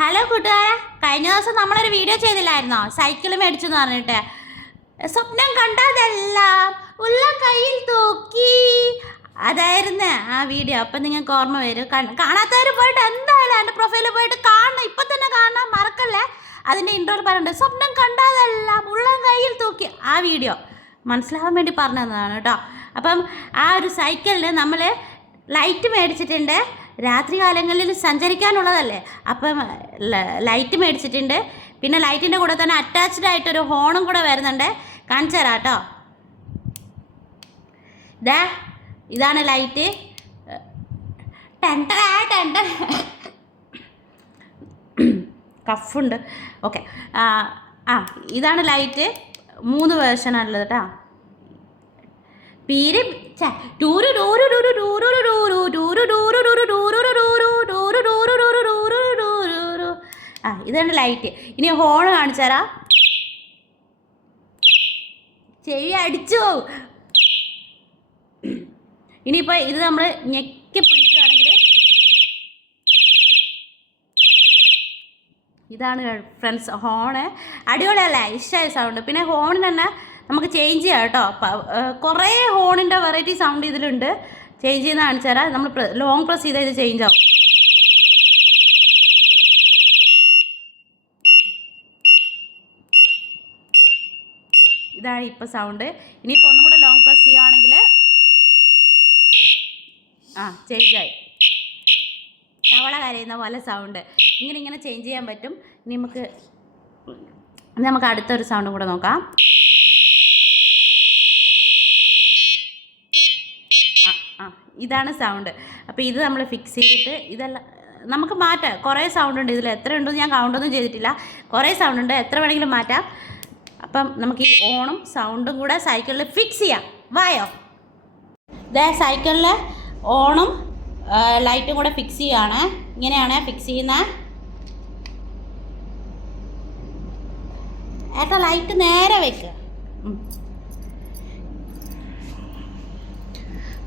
Hello കൂട്ടുകാരെ, കഴിഞ്ഞ ദിവസം നമ്മളൊരു വീഡിയോ ചെയ്തില്ലായിരുന്നോ? സൈക്കിൾ മേടിച്ചെന്ന് പറഞ്ഞിട്ട്. സ്വപ്നം കണ്ടതെല്ലാം ഉള്ള കയ്യിൽ തൂക്കി, അതായിരുന്നു ആ വീഡിയോ. അപ്പം നിങ്ങൾക്ക് ഓർമ്മ വരും. കാണാത്തവർ പോയിട്ട് എന്തായാലും എൻ്റെ പ്രൊഫൈലിൽ പോയിട്ട് കാണണം. ഇപ്പം തന്നെ കാണാൻ മറക്കല്ലേ. അതിൻ്റെ ഇൻട്രോയിൽ പറയുന്നുണ്ട്, സ്വപ്നം കണ്ടതെല്ലാം ഉള്ള കയ്യിൽ തൂക്കി. ആ വീഡിയോ മനസ്സിലാവാൻ വേണ്ടി പറഞ്ഞു തന്നതാണ് കേട്ടോ. അപ്പം ആ ഒരു സൈക്കിളിന് നമ്മൾ ലൈറ്റ് മേടിച്ചിട്ടുണ്ട്. രാത്രി കാലങ്ങളിൽ സഞ്ചരിക്കാനുള്ളതല്ലേ, അപ്പം ലൈറ്റ് മേടിച്ചിട്ടുണ്ട്. പിന്നെ ലൈറ്റിൻ്റെ കൂടെ തന്നെ അറ്റാച്ച്ഡ് ആയിട്ടൊരു ഹോണും കൂടെ വരുന്നുണ്ട്. കാണിച്ചു തരാം കേട്ടോ. ഇതാണ് ലൈറ്റ്. കഫുണ്ട്. ഓക്കെ, ഇതാണ് ലൈറ്റ്. 3 വേർഷനാണുള്ളത് കേട്ടോ. പേര് ഇതാണ് ലൈറ്റ്. ഇനി ഹോൺ കാണിച്ചു തരാം. ചെവി അടിച്ചു പോവും. ഇനിയിപ്പോൾ ഇത് നമ്മൾ ഞെക്കി പിടിക്കുകയാണെങ്കിൽ ഇതാണ് ഫ്രണ്ട്സ് ഹോണ്. അടിപൊളിയല്ലേ? ഇഷ്ടമായ സൗണ്ട്. പിന്നെ ഹോണിന് തന്നെ നമുക്ക് ചേഞ്ച് ചെയ്യാം കേട്ടോ. കുറേ ഹോണിൻ്റെ വെറൈറ്റി സൗണ്ട് ഇതിലുണ്ട്. ചേഞ്ച് ചെയ്യുന്ന കാണിച്ചു തരാം. നമ്മൾ ലോങ് പ്രസ് ചെയ്താൽ ഇത് ചേഞ്ച് ആവും. ഇതാണ് ഇപ്പോൾ സൗണ്ട്. ഇനിയിപ്പോൾ ഒന്നും കൂടെ ലോങ് പ്രസ് ചെയ്യുകയാണെങ്കിൽ ചേഞ്ചായി. തവള കരയുന്ന പോലെ സൗണ്ട്. ഇങ്ങനെ ചേഞ്ച് ചെയ്യാൻ പറ്റും. ഇനി നമുക്ക് അടുത്തൊരു സൗണ്ടും കൂടെ നോക്കാം. ഇതാണ് സൗണ്ട്. അപ്പോൾ ഇത് നമ്മൾ ഫിക്സ് ചെയ്തിട്ട് ഇതെല്ലാം നമുക്ക് മാറ്റാം. കുറേ സൗണ്ട് ഉണ്ട് ഇതിൽ. എത്ര ഉണ്ടെന്ന് ഞാൻ കൗണ്ടൊന്നും ചെയ്തിട്ടില്ല. കുറേ സൗണ്ട് ഉണ്ട്, എത്ര വേണമെങ്കിലും മാറ്റാം. അപ്പം നമുക്ക് ഈ ഓണും സൗണ്ടും കൂടെ സൈക്കിളിൽ ഫിക്സ് ചെയ്യാം. വായോ. സൈക്കിളിൽ ഓണും ലൈറ്റും കൂടെ ഫിക്സ് ചെയ്യുകയാണ്. ഇങ്ങനെയാണ് ഫിക്സ് ചെയ്യുന്നത്. ഏട്ടാ ലൈറ്റ് നേരെ വെക്കുക.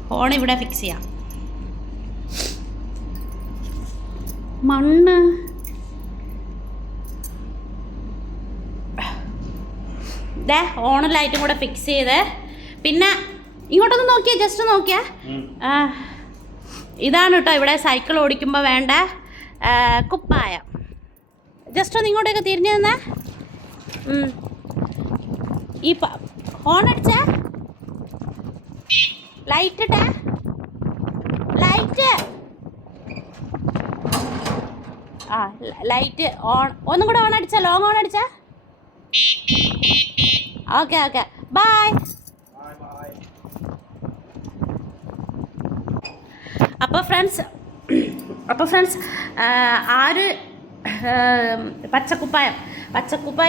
ഹോൺ ഇവിടെ ഫിക്സ് ചെയ്യാം. മണ്ണ് ഹോണും ലൈറ്റും കൂടെ ഫിക്സ് ചെയ്ത് പിന്നെ ഇങ്ങോട്ടൊന്ന് നോക്കിയാൽ ജസ്റ്റ് നോക്കിയാൽ ഇതാണ് കേട്ടോ ഇവിടെ സൈക്കിൾ ഓടിക്കുമ്പോൾ വേണ്ട കുപ്പായം. ജസ്റ്റ് ഒന്ന് ഇങ്ങോട്ടേക്ക് തിരിഞ്ഞു നിന്നേ. ഈ ഹോൺ അടിച്ച ലൈറ്റ് ഇട്ടേ. Light light on. ഒന്നും കൂടെ ഓൺ അടിച്ച. ലോങ് ഓൺ അടിച്ച. Okay bye. അപ്പോൾ ഫ്രണ്ട്സ് ആ ഒരു പച്ചക്കുപ്പായം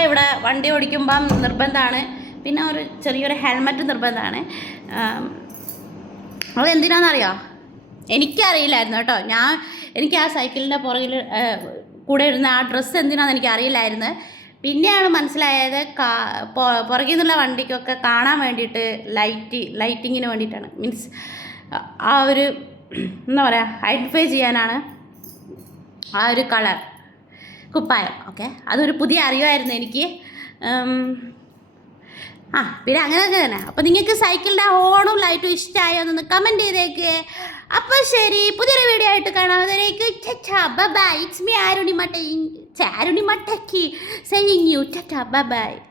ഇവിടെ വണ്ടി ഓടിക്കുമ്പം നിർബന്ധമാണ്. പിന്നെ ഒരു ചെറിയൊരു ഹെൽമെറ്റ് നിർബന്ധമാണ്. അതെന്തിനാണെന്നറിയോ? എനിക്കറിയില്ലായിരുന്നു കേട്ടോ. എനിക്ക് ആ സൈക്കിളിൻ്റെ കൂടെ ഇരുന്ന ആ ഡ്രസ്സ് എന്തിനാണെന്ന് എനിക്കറിയില്ലായിരുന്നു. പിന്നെയാണ് മനസ്സിലായത് പുറകിൽ നിന്നുള്ള വണ്ടിക്കൊക്കെ കാണാൻ വേണ്ടിയിട്ട് ലൈറ്റിങ്ങിന് വേണ്ടിയിട്ടാണ്. മീൻസ് ആ ഒരു എന്താ പറയുക, ഐഡൻറ്റിഫൈ ചെയ്യാനാണ് ആ ഒരു കളർ കുപ്പായം. ഓക്കെ, അതൊരു പുതിയ അറിവായിരുന്നു എനിക്ക്. പിന്നെ അങ്ങനെയൊക്കെ തന്നെ. അപ്പോൾ നിങ്ങൾക്ക് സൈക്കിളിൻ്റെ ഹോണും ലൈറ്റും ഇഷ്ടമായോ എന്നൊന്ന് കമൻറ്റ് ചെയ്തേക്ക്. അപ്പോൾ ശരി, പുതിയൊരു വീഡിയോ ആയിട്ട് കാണാം. അതിലേക്ക് bye. It's me Aruni Mattakki saying you. Bye bye.